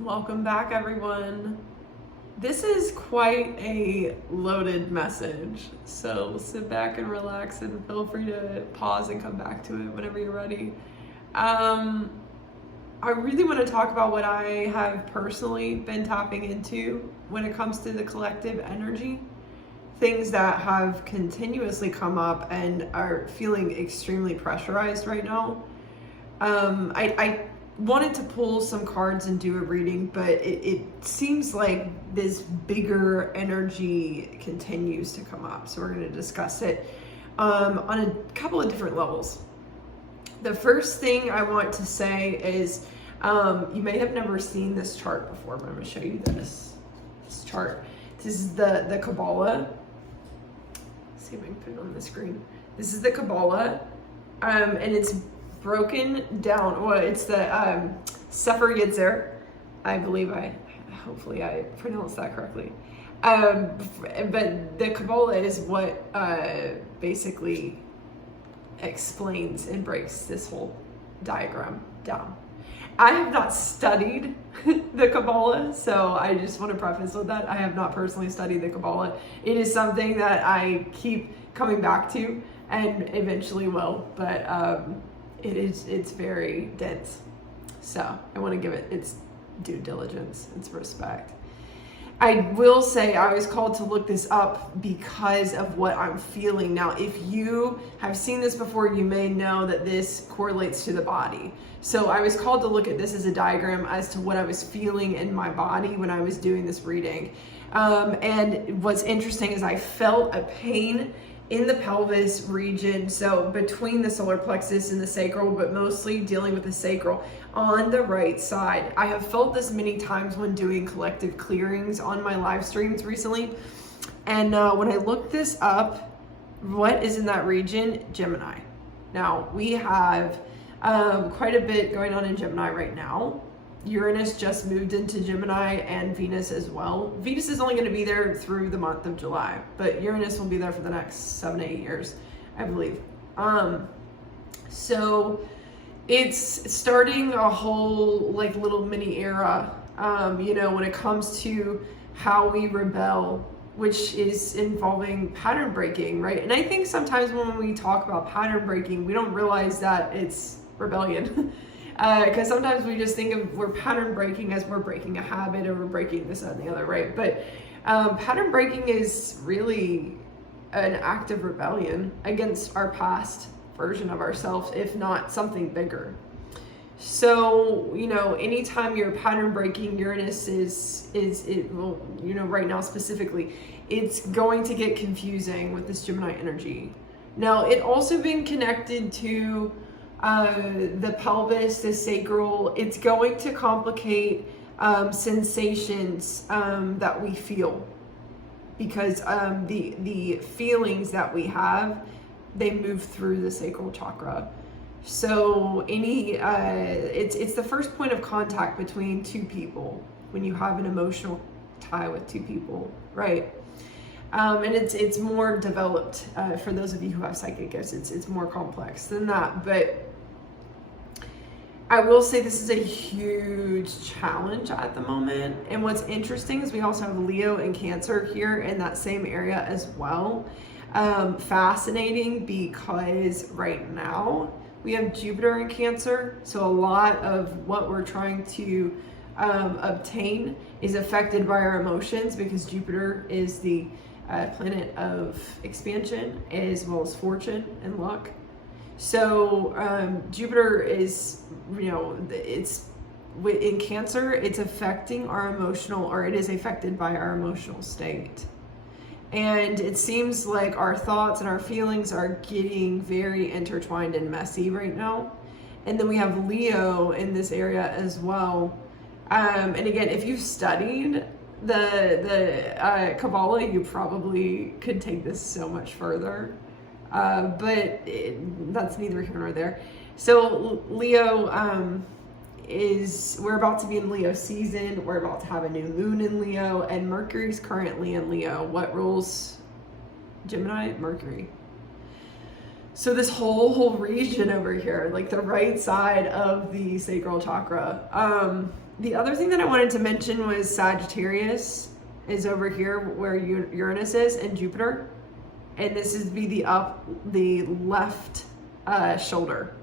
Welcome back, everyone. This is quite a loaded message, so sit back and relax and feel free to pause and come back to it whenever you're ready. I really want to talk about what I have personally been tapping into when it comes to the collective energy. Things that have continuously come up and are feeling extremely pressurized right now. I wanted to pull some cards and do a reading, but it seems like this bigger energy continues to come up. So we're going to discuss it on a couple of different levels. The first thing I want to say is you may have never seen this chart before, but I'm going to show you this chart. This is the Kabbalah. Let's see if I can put it on the screen. This is the Kabbalah, and it's broken down. Well, it's the Sefer Yetzirah. I believe hopefully I pronounced that correctly. But the Kabbalah is what basically explains and breaks this whole diagram down. I have not studied the Kabbalah, so I just want to preface with that. I have not personally studied the Kabbalah. It is something that I keep coming back to and eventually will, but it's very dense. So I want to give it its due diligence, its respect. I will say I was called to look this up because of what I'm feeling. Now, if you have seen this before, you may know that this correlates to the body. So I was called to look at this as a diagram as to what I was feeling in my body when I was doing this reading. And what's interesting is I felt a pain in the pelvis region, so between the solar plexus and the sacral, but mostly dealing with the sacral on the right side. I have felt this many times when doing collective clearings on my live streams recently. And when I looked this up, what is in that region? Gemini. Now, we have quite a bit going on in Gemini right now. Uranus just moved into Gemini and Venus as well. Venus is only going to be there through the month of July, but Uranus will be there for the next 7-8 years, I believe. So it's starting a whole like little mini era, when it comes to how we rebel, which is involving pattern breaking, right? And I think sometimes when we talk about pattern breaking, we don't realize that it's rebellion. Because sometimes we just think of we're pattern breaking as we're breaking a habit or we're breaking this, that, and the other, right? But pattern breaking is really an act of rebellion against our past version of ourselves, if not something bigger. So, anytime you're pattern breaking, Uranus right now specifically, it's going to get confusing with this Gemini energy. Now, it also being connected to the pelvis, the sacral, it's going to complicate sensations that we feel, because the feelings that we have, they move through the sacral chakra. So it's the first point of contact between two people when you have an emotional tie with two people, right? And it's more developed for those of you who have psychic gifts. It's more complex than that, but I will say this is a huge challenge at the moment. And what's interesting is we also have Leo and Cancer here in that same area as well. Fascinating, because right now we have Jupiter in Cancer. So a lot of what we're trying to obtain is affected by our emotions, because Jupiter is the planet of expansion as well as fortune and luck. So Jupiter is, it's in Cancer, it's affecting our emotional, or it is affected by our emotional state. And it seems like our thoughts and our feelings are getting very intertwined and messy right now. And then we have Leo in this area as well. And again, if you've studied the Kabbalah, you probably could take this so much further. But that's neither here nor there. So Leo we're about to be in Leo season. We're about to have a new moon in Leo, and Mercury's currently in Leo. What rules Gemini? Mercury. So this whole region over here, like the right side of the sacral chakra. The other thing that I wanted to mention was Sagittarius is over here where Uranus is, and Jupiter. And this is the left shoulder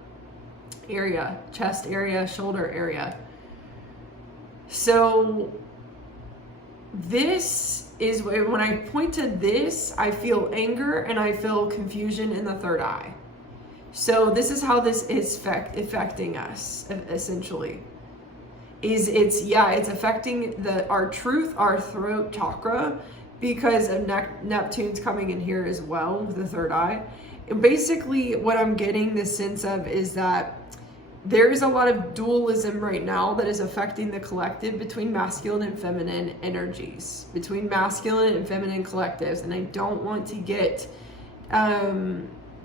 area, chest area, shoulder area. So this is when I point to this, I feel anger and I feel confusion in the third eye. So this is how this is affecting us, essentially. It's affecting our truth, our throat chakra, because of Neptune's coming in here as well with the third eye. And basically what I'm getting the sense of is that there is a lot of dualism right now that is affecting the collective between masculine and feminine energies, between masculine and feminine collectives. And I don't want to get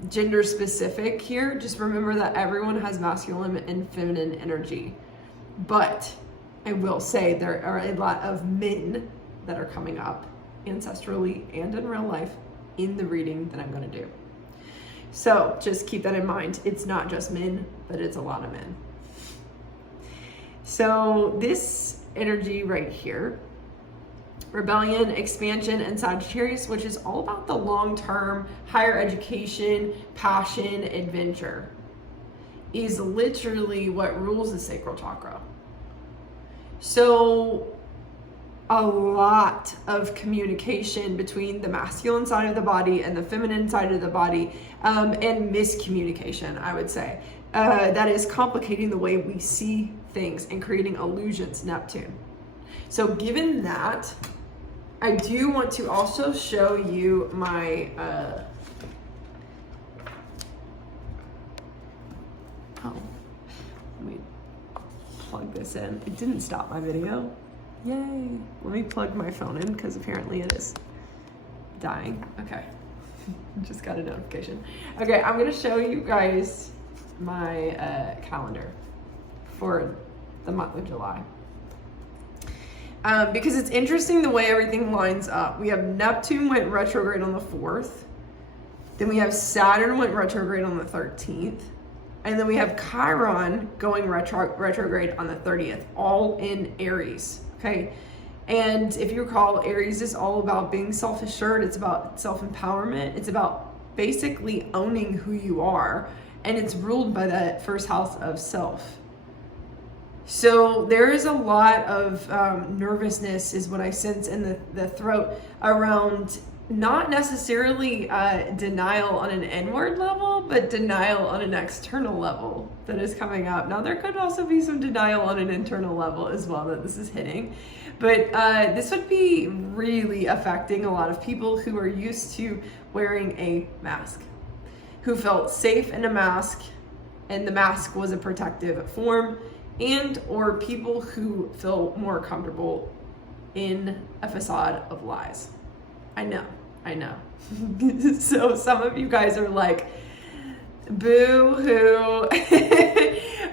gender specific here. Just remember that everyone has masculine and feminine energy. But I will say there are a lot of men that are coming up ancestrally and in real life in the reading that I'm going to do. So just keep that in mind. It's not just men, but it's a lot of men. So this energy right here, rebellion, expansion, and Sagittarius, which is all about the long-term higher education, passion, adventure, is literally what rules the sacral chakra. So a lot of communication between the masculine side of the body and the feminine side of the body, and miscommunication, I would say. That is complicating the way we see things and creating illusions, Neptune. So given that, I do want to also show you my, let me plug this in. It didn't stop my video. Yay. Let me plug my phone in because apparently it is dying. Okay. Just got a notification. Okay, I'm going to show you guys my calendar for the month of July. Because it's interesting the way everything lines up. We have Neptune went retrograde on the 4th. Then we have Saturn went retrograde on the 13th. And then we have Chiron going retrograde on the 30th, all in Aries. Okay. And if you recall, Aries is all about being self-assured. It's about self-empowerment. It's about basically owning who you are. And it's ruled by that first house of self. So there is a lot of nervousness is what I sense in the throat around not necessarily denial on an inward level, but denial on an external level that is coming up. Now, there could also be some denial on an internal level as well that this is hitting. But this would be really affecting a lot of people who are used to wearing a mask, who felt safe in a mask, and the mask was a protective form, and or people who feel more comfortable in a facade of lies. I know. So some of you guys are like, boo hoo.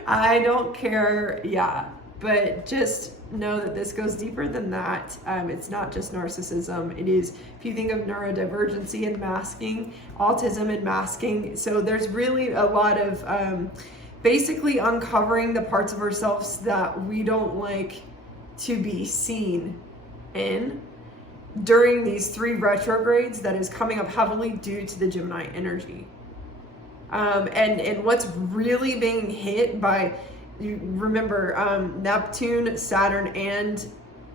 I don't care. Yeah, but just know that this goes deeper than that. It's not just narcissism. It is, if you think of neurodivergency and masking, autism and masking. So there's really a lot of basically uncovering the parts of ourselves that we don't like to be seen in during these 3 retrogrades that is coming up heavily due to the Gemini energy. And what's really being hit by, remember, Neptune, Saturn, and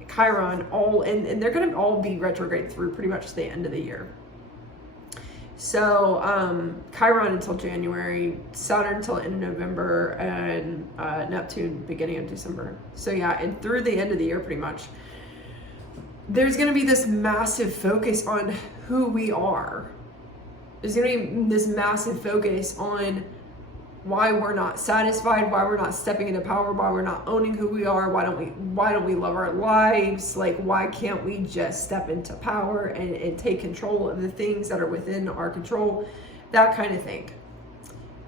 Chiron all, and they're going to all be retrograde through pretty much the end of the year. So Chiron until January, Saturn until end of November, and Neptune beginning of December. So yeah, and through the end of the year pretty much, there's going to be this massive focus on who we are. There's going to be this massive focus on why we're not satisfied, why we're not stepping into power, why we're not owning who we are, why don't we love our lives? Like, why can't we just step into power and take control of the things that are within our control? That kind of thing.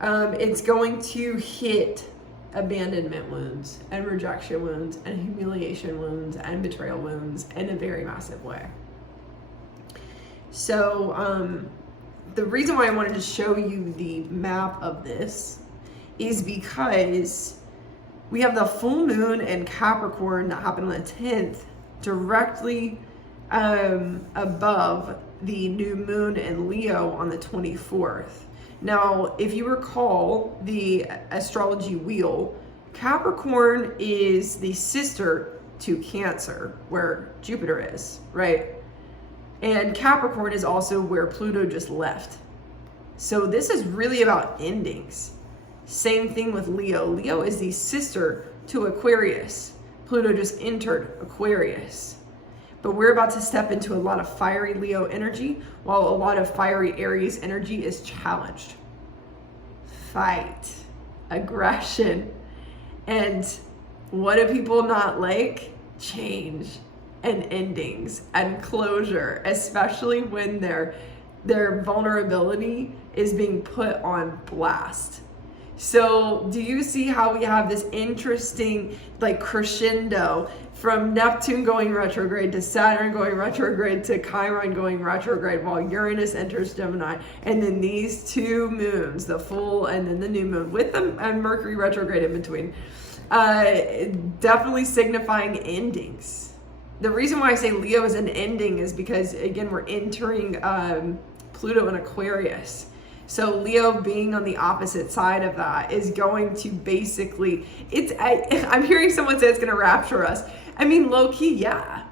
It's going to hit abandonment wounds and rejection wounds and humiliation wounds and betrayal wounds in a very massive way. So the reason why I wanted to show you the map of this is because we have the full moon in Capricorn that happened on the 10th directly above the new moon in Leo on the 24th. Now, if you recall the astrology wheel, Capricorn is the sister to Cancer, where Jupiter is, right? And Capricorn is also where Pluto just left. So this is really about endings. Same thing with Leo. Leo is the sister to Aquarius. Pluto just entered Aquarius. But we're about to step into a lot of fiery Leo energy, while a lot of fiery Aries energy is challenged. Fight, aggression, and what do people not like? Change and endings and closure, especially when their vulnerability is being put on blast. So do you see how we have this interesting like crescendo from Neptune going retrograde to Saturn going retrograde to Chiron going retrograde while Uranus enters Gemini, and then these two moons, the full and then the new moon with them and Mercury retrograde in between, definitely signifying endings. The reason why I say Leo is an ending is because, again, we're entering Pluto in Aquarius. So Leo being on the opposite side of that is going to basically, I'm hearing someone say it's going to rapture us. I mean, low key, yeah.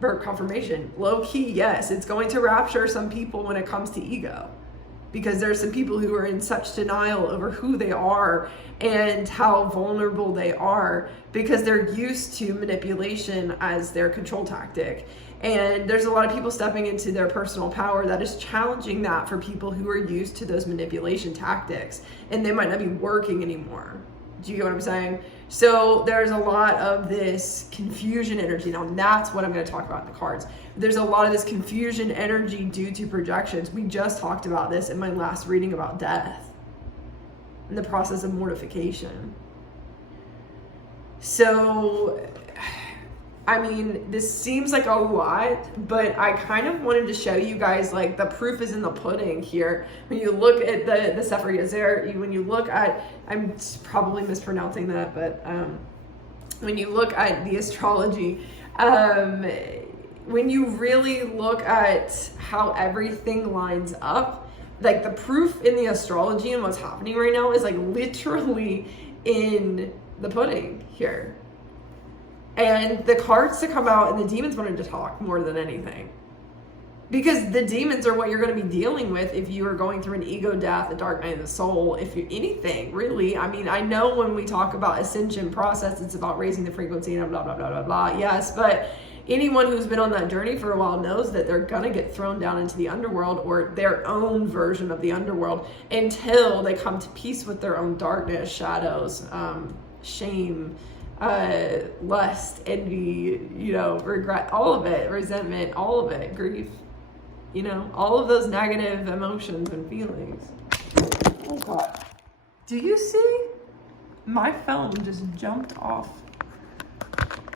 Birth confirmation. Low key, yes. It's going to rapture some people when it comes to ego. Because there's some people who are in such denial over who they are and how vulnerable they are because they're used to manipulation as their control tactic. And there's a lot of people stepping into their personal power that is challenging that for people who are used to those manipulation tactics, and they might not be working anymore. Do you get what I'm saying? So there's a lot of this confusion energy. Now that's what I'm going to talk about in the cards. There's a lot of this confusion energy due to projections. We just talked about this in my last reading about death and the process of mortification. So, I mean, this seems like a lot, but I kind of wanted to show you guys, like, the proof is in the pudding here. When you look at the Sefer Yezer, when you look at, I'm probably mispronouncing that, but when you look at the astrology, when you really look at how everything lines up, like the proof in the astrology and what's happening right now is like literally in the pudding here. And the cards to come out and the demons wanted to talk more than anything. Because the demons are what you're going to be dealing with if you are going through an ego death, a dark night of the soul, if you anything, really. I mean, I know when we talk about ascension process, it's about raising the frequency and blah, blah, blah, blah, blah. Yes, but anyone who's been on that journey for a while knows that they're going to get thrown down into the underworld or their own version of the underworld until they come to peace with their own darkness, shadows, shame, lust, envy, regret, all of it, resentment, all of it, grief, all of those negative emotions and feelings. Oh God. Do you see? My phone just jumped off